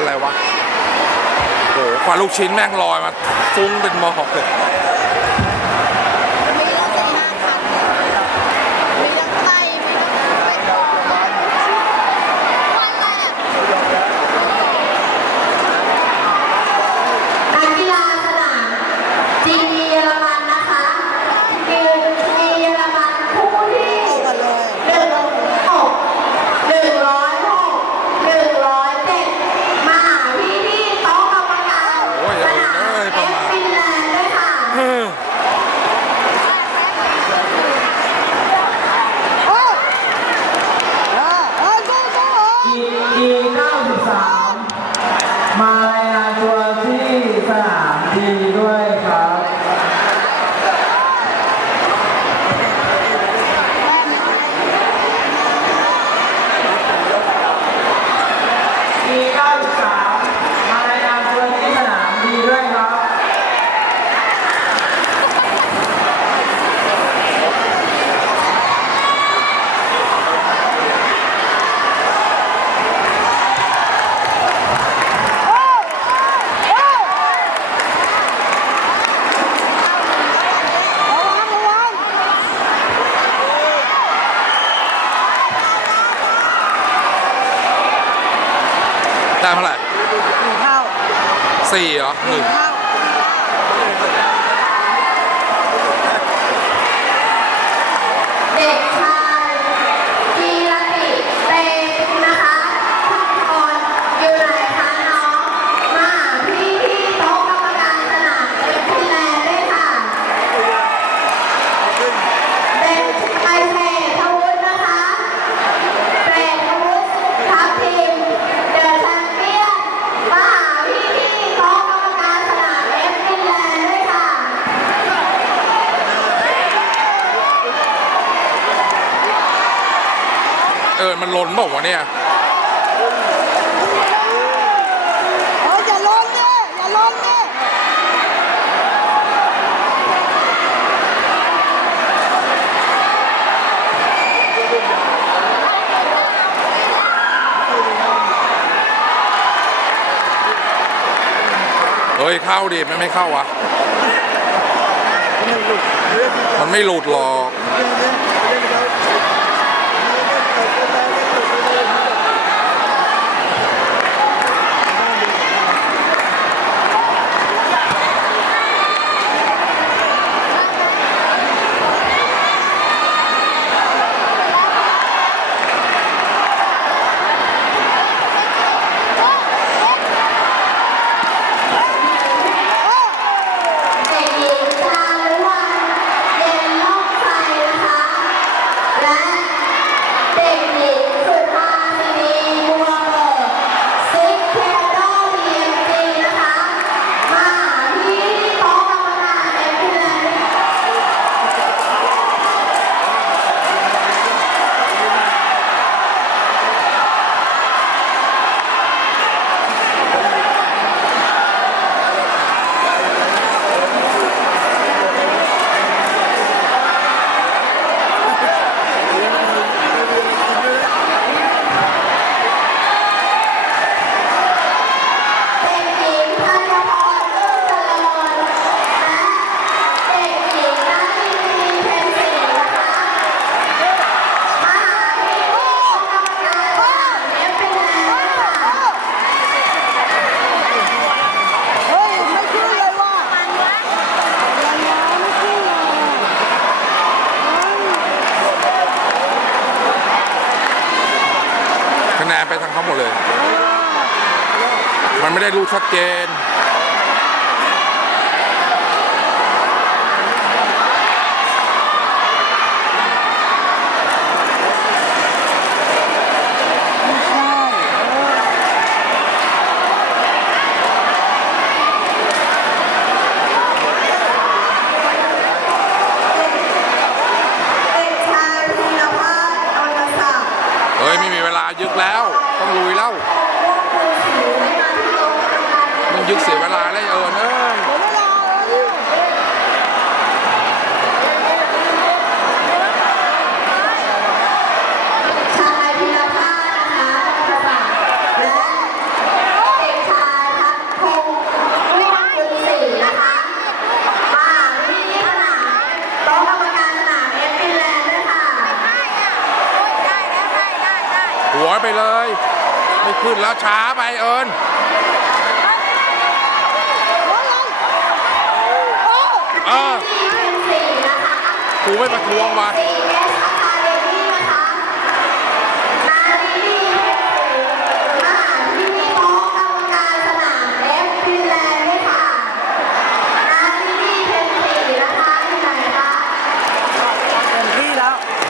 อะไรวะโอ้โหควัลูกชิ้นแม่งลอยมาฟุ้งเป็นมอหกเลย ได้เท่าไหร่หนึ่งเท่าสี่เหรอหนึ่งเท่า เออ มันล้นบอกว่าะเนี่ย เฮ้ยอย่าล้นดิอย่าล้นดิเฮ้ย เข้าดิมันไม่เข้าวะ มันไม่หลุดหรอก ทั้งเขาหมดเลย มันไม่ได้รู้ชัดเจน เสียเวลาแล้วเออญเอ้ยหัวไปเลย ไม่ขึ้นแล้วช้าไปเอิญ กูไม่ประท้วงวะ